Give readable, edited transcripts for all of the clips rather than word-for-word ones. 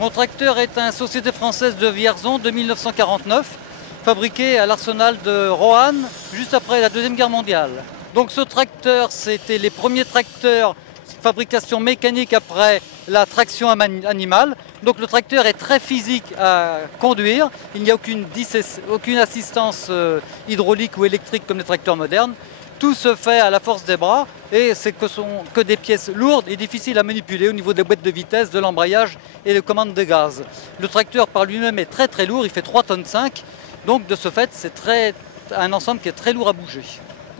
Mon tracteur est une société française de Vierzon de 1949, fabriqué à l'arsenal de Roanne juste après la Deuxième Guerre mondiale. Donc ce tracteur, c'était les premiers tracteurs fabrication mécanique après la traction animale. Donc le tracteur est très physique à conduire, il n'y a aucune assistance hydraulique ou électrique comme les tracteurs modernes. Tout se fait à la force des bras et c'est que des pièces lourdes et difficiles à manipuler au niveau des boîtes de vitesse, de l'embrayage et des commandes de gaz. Le tracteur par lui-même est très lourd, il fait 3,5 tonnes, donc de ce fait c'est un ensemble qui est très lourd à bouger.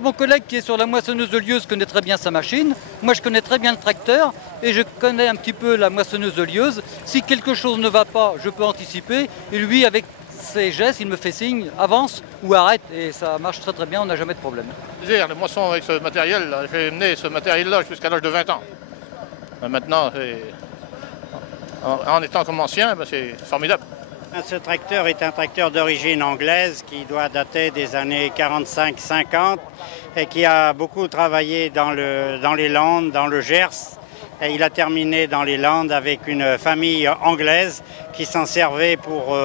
Mon collègue qui est sur la moissonneuse de lieuse connaît très bien sa machine. Moi, je connais très bien le tracteur et je connais un petit peu la moissonneuse de lieuse. Si quelque chose ne va pas, je peux anticiper. Et lui, avec ses gestes, il me fait signe, avance ou arrête. Et ça marche très bien, on n'a jamais de problème. Les moissons avec ce matériel, j'ai mené ce matériel-là jusqu'à l'âge de 20 ans. Maintenant, en étant comme ancien, c'est formidable. Ce tracteur est un tracteur d'origine anglaise qui doit dater des années 45-50 et qui a beaucoup travaillé dans les Landes, dans le Gers. Et il a terminé dans les Landes avec une famille anglaise qui s'en servait pour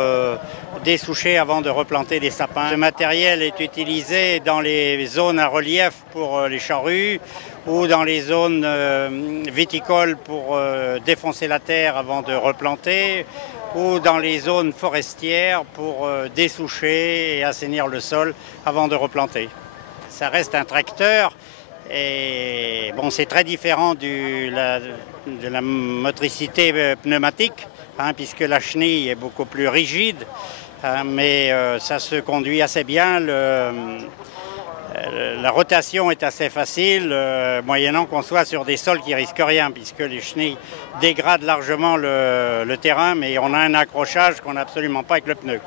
dessoucher avant de replanter des sapins. Ce matériel est utilisé dans les zones à relief pour les charrues ou dans les zones viticoles pour défoncer la terre avant de replanter, ou dans les zones forestières pour dessoucher et assainir le sol avant de replanter. Ça reste un tracteur et bon, c'est très différent de la motricité pneumatique, puisque la chenille est beaucoup plus rigide, mais ça se conduit assez bien. La rotation est assez facile, moyennant qu'on soit sur des sols qui risquent rien, puisque les chenilles dégradent largement le terrain, mais on a un accrochage qu'on n'a absolument pas avec le pneu.